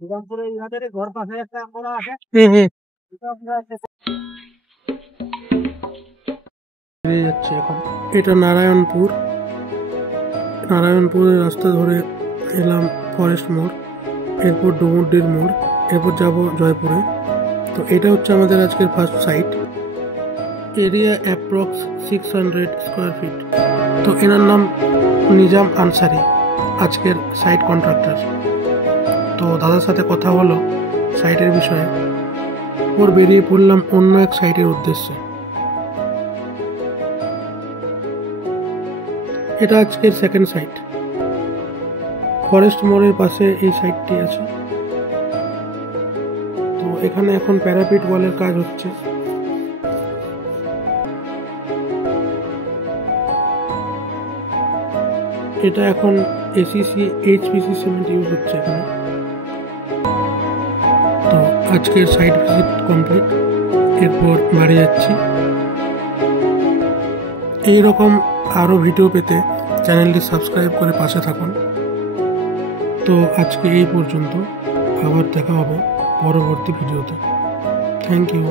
শ্রীরামপুরে ইহাদের ঘর পাশে একটা আমরা আছে। যাচ্ছে এখন এটা নারায়ণপুর। নারায়ণপুরের রাস্তা ধরে এলাম ফরেস্ট মোড়, এরপর ডুমুরডির মোড়, এরপর যাব জয়পুরে। তো এটা হচ্ছে আমাদের আজকের first sight. Area approx 600 square feet. তো এনার নাম নিজাম আনসারি, আজকের সাইট কন্ট্রাক্টর। তো দাদার সাথে কথা হলো সাইটের বিষয়ে, ওর বেরিয়ে পড়লাম অন্য এক সাইটের উদ্দেশ্যে। এটা আজকের সেকেন্ড সাইট। ফরেস্ট মোড়ের পাশে এই সাইটটি আছে। তো এখানে এখন প্যারাপিট ওয়ালের কাজ হচ্ছে। এটা এখন এসিসি এইচপিসি সিমেন্ট ইউজ হচ্ছে এখানে। তো আজকের সাইট ভিজিট কমপ্লিট, এরপর বাড়ি যাচ্ছি। এইরকম আরও ভিডিও পেতে চ্যানেলটি সাবস্ক্রাইব করে পাশে থাকুন। তো আজকে এই পর্যন্ত, আবার দেখা হবে পরবর্তী ভিডিওতে। Thank you.